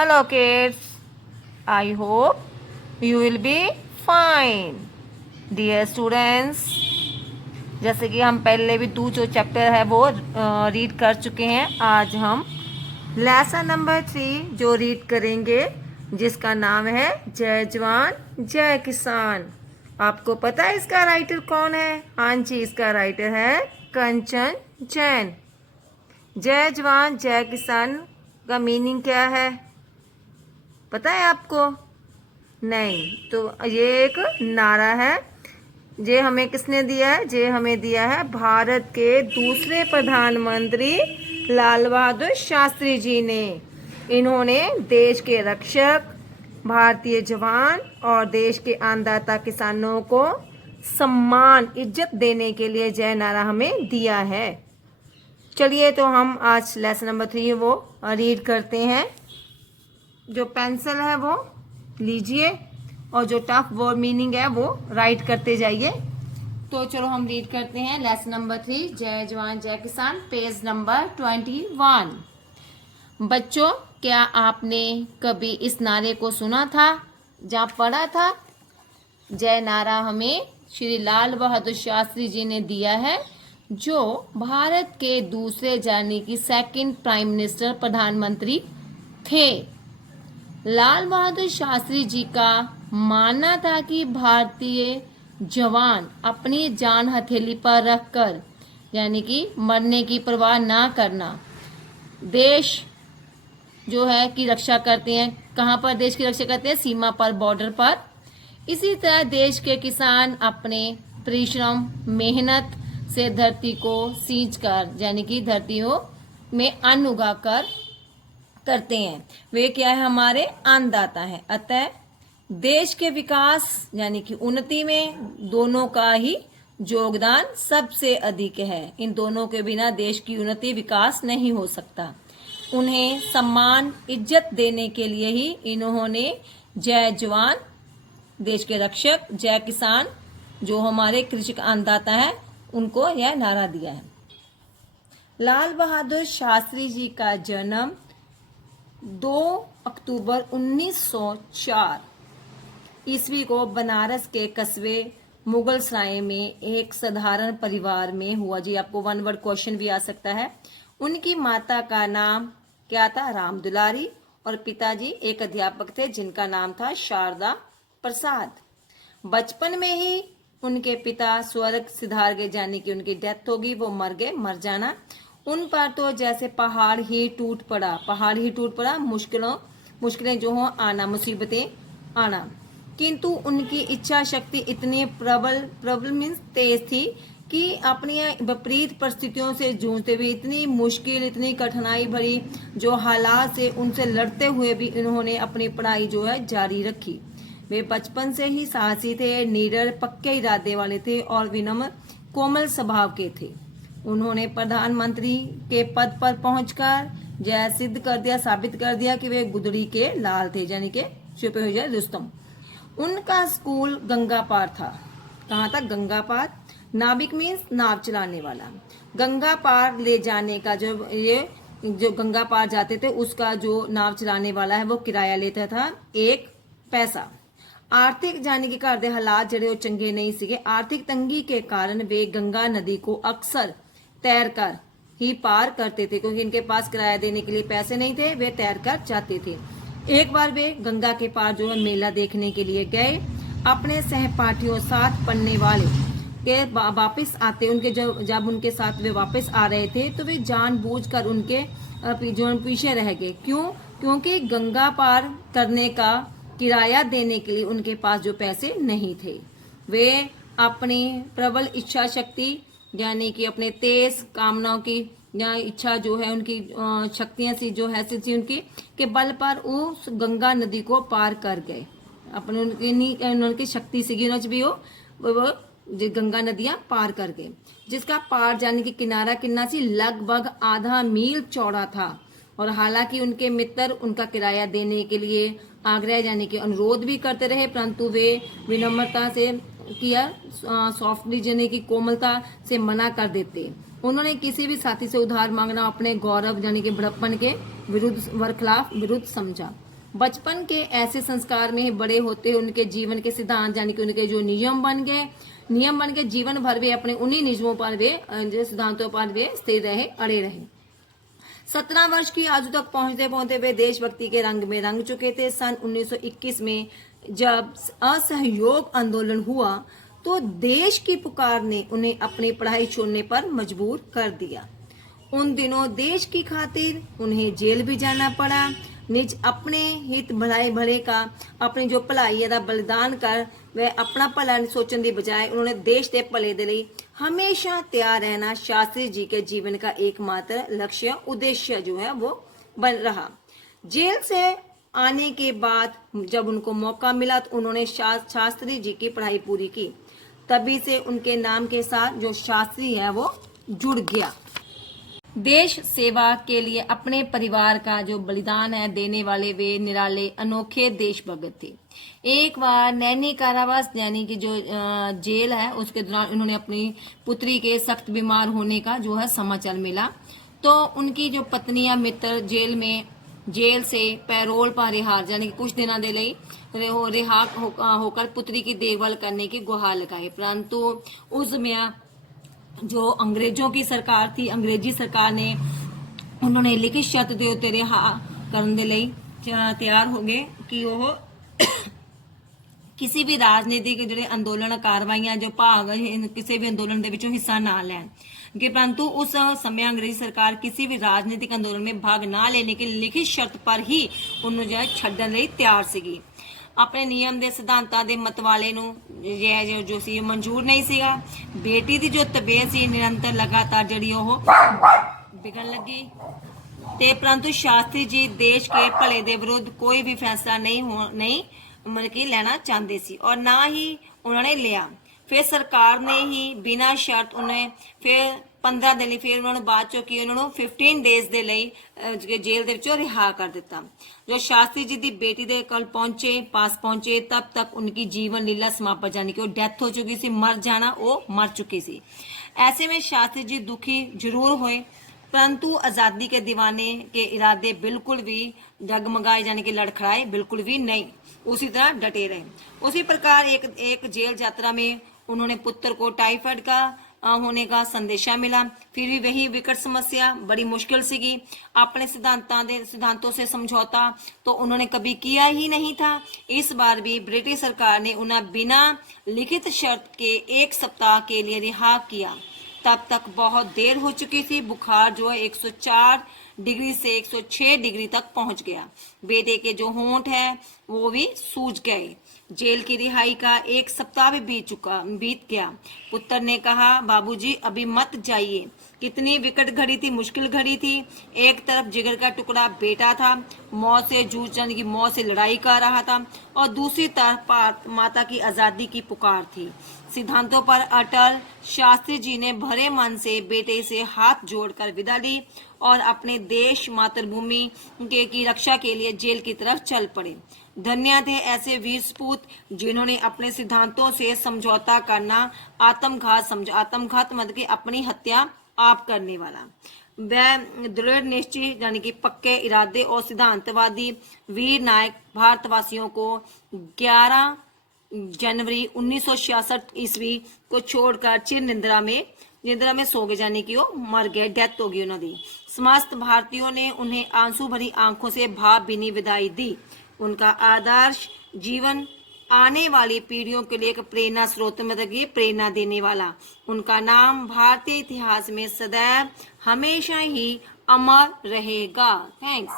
Hello kids, I hope you will be fine. Dear students, जैसे कि हम पहले भी 2 जो चैप्टर है वो रीड कर चुके हैं, आज हम लेसन नंबर 3 जो रीड करेंगे जिसका नाम है जय जवान जय किसान। आपको पता है इसका राइटर कौन है? हाँ जी, इसका राइटर है कंचन जैन। जय जवान जय किसान का मीनिंग क्या है, पता है आपको? नहीं, तो ये एक नारा है। ये हमें किसने दिया है? ये हमें दिया है भारत के दूसरे प्रधानमंत्री लाल बहादुर शास्त्री जी ने। इन्होंने देश के रक्षक, भारतीय जवान और देश के अन्नदाता किसानों को सम्मान, इज्जत देने के लिए जय नारा हमें दिया है। चलिए तो हम आज लेसन नंबर 3 वो रीड करते हैं। जो पेंसिल है वो लीजिए और जो टफ वर्ड मीनिंग है वो राइट करते जाइए। तो चलो हम रीड करते हैं लेसन नंबर 3 जय जवान जय किसान, पेज नंबर 21। बच्चों, क्या आपने कभी इस नारे को सुना था, जहाँ पढ़ा था? जय नारा हमें श्री लाल बहादुर शास्त्री जी ने दिया है, जो भारत के दूसरे यानी कि सेकंड प्राइम मिनिस्टर प्रधानमंत्री थे। लाल बहादुर शास्त्री जी का मानना था कि भारतीय जवान अपनी जान हथेली पर रखकर यानी कि मरने की परवाह ना करना देश जो है की रक्षा करते हैं। कहाँ पर देश की रक्षा करते हैं? सीमा पर, बॉर्डर पर। इसी तरह देश के किसान अपने परिश्रम, मेहनत से धरती को सींच कर यानी कि धरतियों में अन्न उगाकर करते हैं। वे क्या है? हमारे अन्नदाता है। अतः देश के विकास यानी कि उन्नति में दोनों का ही योगदान सबसे अधिक है। इन दोनों के बिना देश की उन्नति, विकास नहीं हो सकता। उन्हें सम्मान, इज्जत देने के लिए ही इन्होंने जय जवान देश के रक्षक, जय किसान जो हमारे कृषक अन्नदाता है, उनको यह नारा दिया है। लाल बहादुर शास्त्री जी का जन्म 2 अक्टूबर 1904 ईस्वी को बनारस के कस्बे मुगल सराय में एक साधारण परिवार में हुआ। जी, आपको 1 वर्ड क्वेश्चन भी आ सकता है। उनकी माता का नाम क्या था? राम दुलारी। और पिताजी एक अध्यापक थे जिनका नाम था शारदा प्रसाद। बचपन में ही उनके पिता स्वर्ग सिधार गए, जाने की उनकी डेथ होगी, वो मर गए, मर जाना। उन पर तो जैसे पहाड़ ही टूट पड़ा, मुश्किलें जो हो आना, मुसीबतें आना। किंतु उनकी इच्छा शक्ति इतनी प्रबल मीन्स तेज थी कि अपनी विपरीत परिस्थितियों से जूझते हुए, इतनी मुश्किल, इतनी कठिनाई भरी जो हालात से उनसे लड़ते हुए भी इन्होंने अपनी पढ़ाई जो है जारी रखी। वे बचपन से ही साहसी थे, निडर, पक्के इरादे वाले थे और विनम्र, कोमल स्वभाव के थे। उन्होंने प्रधानमंत्री के पद पर पहुंचकर यह सिद्ध कर दिया, साबित कर दिया कि वे गुदड़ी के लाल थे, यानी कि छुपे हुए रुस्तम। उनका स्कूल गंगा पार था। कहाँ था? गंगा पार। नाविक मीन्स नाव चलाने वाला। गंगा पार ले जाने का जो गंगा पार जाते थे उसका जो नाव चलाने वाला है वो किराया लेता था 1 पैसा। आर्थिक जाने के घर दे हालात जड़े वो चंगे नहीं सीगे। आर्थिक तंगी के कारण वे गंगा नदी को अक्सर तैरकर ही पार करते थे, क्योंकि इनके पास किराया देने के लिए पैसे नहीं थे, वे तैरकर जाते थे। एक बार वे गंगा के पार जो है मेला देखने के लिए गए। अपने सहपाठियों, साथ पढ़ने वाले के वापस आते, उनके जब उनके साथ वे वापस आ रहे थे तो वे जानबूझकर उनके जो पीछे रह गए। क्यों? क्योंकि गंगा पार करने का किराया देने के लिए उनके पास जो पैसे नहीं थे। वे अपनी प्रबल इच्छा शक्ति यानी कि अपने तेज कामनाओं की या इच्छा जो है, उनकी शक्तियां सी जो है थी उनकी के बल पर उस गंगा नदी को पार कर गए। अपने उनकी शक्ति से भी वो गंगा नदियां पार कर गए, जिसका पार जाने की किनारा कितना सी लगभग आधा मील चौड़ा था। और हालांकि उनके मित्र उनका किराया देने के लिए आग्रह यानी कि अनुरोध भी करते रहे, परंतु वे विनम्रता से किया, सॉफ्टली यानी कि कोमलता से मना कर देते। उन्होंने किसी भी साथी से उधार मांगना अपने गौरव यानी कि बड़प्पन के विरुद्ध समझा। बचपन के ऐसे संस्कार में ही बड़े होते उनके जीवन के सिद्धांत यानी कि उनके जो नियम बन गए, जीवन भर वे अपने उन्हीं नियमों पर वे जो सिद्धांतों पर वे स्थिर रहे, अड़े रहे। 17 वर्ष की आयु तक पहुंचते पहुंचते वे देशभक्ति के रंग में रंग चुके थे। सन 1921 में जब असहयोग आंदोलन हुआ तो देश की पुकार ने उन्हें अपनी पढ़ाई छोड़ने पर मजबूर कर दिया। उन दिनों देश की खातिर उन्हें जेल भी जाना पड़ा। निज अपने हित भले का अपनी जो भलाई है बलिदान कर वह अपना भला सोचने की बजाय उन्होंने देश के भले के लिए हमेशा तैयार रहना शास्त्री जी के जीवन का एकमात्र लक्ष्य उद्देश्य जो है वो बन रहा। जेल से आने के बाद जब उनको मौका मिला तो उन्होंने शास्त्री जी की पढ़ाई पूरी की। तभी से उनके नाम के साथ जो शास्त्री है वो जुड़ गया। देश सेवा के लिए अपने परिवार का जो बलिदान है देने वाले वे निराले अनोखे देशभक्त थे। एक बार नैनी कारावास यानी कि जो जेल है उसके दौरान उन्होंने अपनी पुत्री के सख्त बीमार होने का जो है समाचार मिला तो उनकी जो पत्नियां मित्र जेल से पैरोल पर रिहा यानी कि कुछ दिनों के लिए रिहा होकर पुत्री की देखभाल करने की गुहार लगाई। परंतु उस में जो अंग्रेजों की सरकार थी, अंग्रेजी सरकार ने उन्होंने लिखित शर्त दे उत्ते रिहा करने के लिए तैयार हो गए कि वो किसी भी राजनीतिक ਜਿਹੜੇ ਅੰਦੋਲਨ ਕਾਰਵਾਈਆਂ जो भाग किसी भी अंदोलन ਦੇ ਵਿੱਚੋਂ हिस्सा ना ਲੈਣ कि परंतु उस समय अंग्रेजी सरकार किसी भी राजनीतिक अंदोलन में भाग ना लेने की लिखित शर्त पर ही उन्होंने जो छड्डਣ ਲਈ ਤਿਆਰ ਸੀਗੀ। ਆਪਣੇ ਨਿਯਮ ਦੇ ਸਿਧਾਂਤਾਂ ਦੇ ਮਤਵਾਲੇ ਨੂੰ ਜੋ ਸੀ ਮਨਜ਼ੂਰ ਨਹੀਂ ਸੀਗਾ। ਬੇਟੀ ਦੀ ਜੋ ਤਬੀਅਤ ਸੀ ਨਿਰੰਤਰ ਲਗਾਤਾਰ ਜਿਹੜੀ ਉਹ ਵਿਗੜਨ ਲੱਗੀ ਤੇ परंतु शास्त्री जी देश के भले ਦੇ ਵਿਰੁੱਧ कोई भी फैसला नहीं मतलब कि लेना चाहते सी और ना ही उन्होंने लिया। फिर सरकार ने ही बिना शर्त उन्हें फिर 15 दिन फिर उन्होंने बाद चो की उन्होंने 15 डेज के लिए जेल के विचों रिहा कर दिता। जो शास्त्री जी की बेटी के पास पहुंचे तब तक उनकी जीवन लीला समाप्त यानी कि वो डेथ हो चुकी सी, मर जाना वो मर चुकी सी। ऐसे में शास्त्री जी दुखी जरूर हुए परंतु आज़ादी के दीवाने के इरादे बिल्कुल भी डगमगाए यानी कि लड़खड़ाए बिल्कुल भी नहीं, उसी तरह डटे रहे। उसी प्रकार एक जेल यात्रा में उन्होंने पुत्र को टाइफाइड का होने का संदेशा मिला। फिर भी वही विकट समस्या बड़ी मुश्किल सीगी। अपने सिद्धांतों से समझौता तो उन्होंने कभी किया ही नहीं था। इस बार भी ब्रिटिश सरकार ने उन्हें बिना लिखित शर्त के 1 सप्ताह के लिए रिहा किया। तब तक बहुत देर हो चुकी थी। बुखार जो है 104 डिग्री से 106 डिग्री तक पहुंच गया। बेटे के जो होंठ है वो भी सूज गए। जेल की रिहाई का 1 सप्ताह भी बीत गया। पुत्र ने कहा, बाबूजी अभी मत जाइए। कितनी विकट घड़ी थी, मुश्किल घड़ी थी। एक तरफ जिगर का टुकड़ा बेटा था, मौत से जूझने की मौत से लड़ाई कर रहा था और दूसरी तरफ माता की आजादी की पुकार थी। सिद्धांतों पर अटल शास्त्री जी ने भरे मन से बेटे से हाथ जोड़कर विदा ली और अपने देश मातृभूमि की रक्षा के लिए जेल की तरफ चल पड़े। धन्य थे ऐसे वीर सपूत जिन्होंने अपने सिद्धांतों से समझौता करना आत्मघात मतलब कि अपनी हत्या आप करने वाला। वह दृढ़ निश्चय यानी कि पक्के इरादे और सिद्धांतवादी वीर नायक भारतवासियों को 11 जनवरी 1966 ईस्वी को छोड़कर चिर निंद्रा में सो गए यानी कि वो मर गए, डेथ हो गई उन्होंने। समस्त भारतीयों ने उन्हें आंसू भरी आंखों से भावभीनी विदाई दी। उनका आदर्श जीवन आने वाली पीढ़ियों के लिए एक प्रेरणा स्रोत मतलब ये प्रेरणा देने वाला। उनका नाम भारतीय इतिहास में सदैव हमेशा ही अमर रहेगा। थैंक्स।